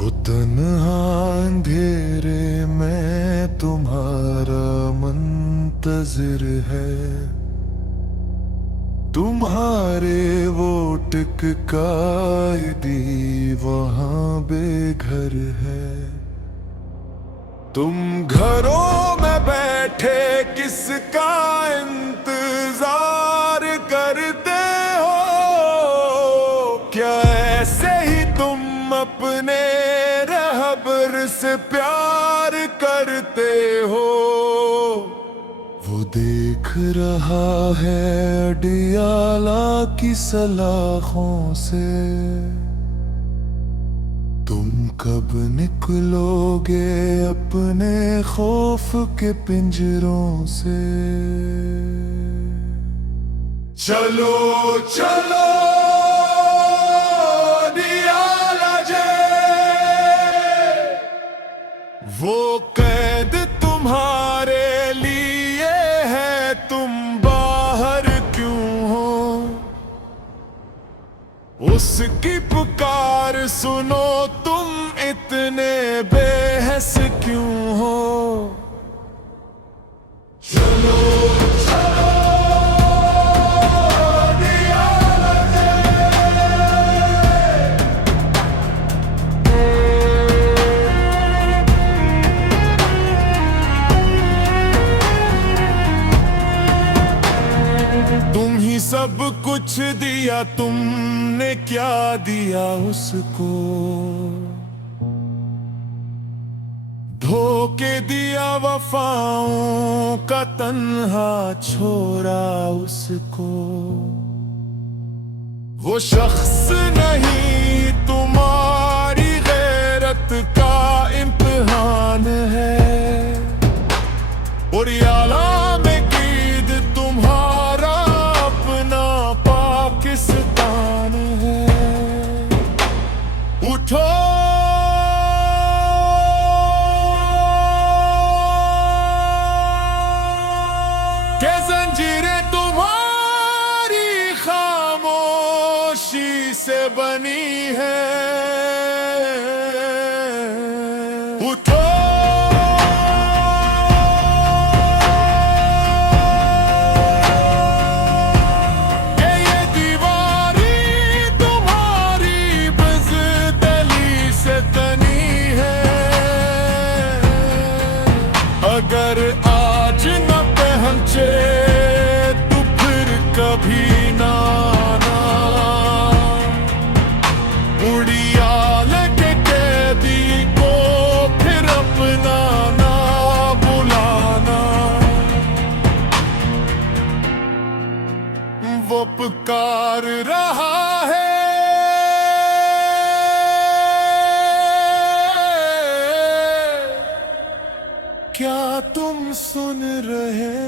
वो तन्हा अंधेरे में तुम्हारा मुंतजिर है, तुम्हारे वो टिककायदी वहां बेघर है। तुम घरों में बैठे किसका इंतजार करते हो? क्या ऐसे ही तुम अपने रहबर से प्यार करते हो? वो देख रहा है अडियाला की सलाखों से, तुम कब निकलोगे अपने खौफ के पिंजरों से? चलो चलो अडियाला जे, वो कैद तुम्हारे लिए है, तुम बाहर क्यों हो? उसकी पुकार सुनो, तुम इतने बेहस क्यों हो? चलो चलो अडियाला जे। तुम ही सब कुछ दिया, तुमने क्या दिया उसको? धोखे दिया वफाओं का तन्हा छोड़ा उसको। वो शख्स नहीं तुम्हारी गैरत का इम्तिहान है, और याला में कीद तुम्हारा अपना पाकिस्तान है। उठो के जंजीरें तुम्हारी खामोशी से बनी है। उठो के ये दीवारी तुम्हारी बुज़दिली से तनी है। अगर आज न पहुंचे तो फिर कभी ना आना। उड़ियाला के कैदी को फिर अपना ना बुलाना। वो पुकार रहा है, क्या तुम सुन रहे?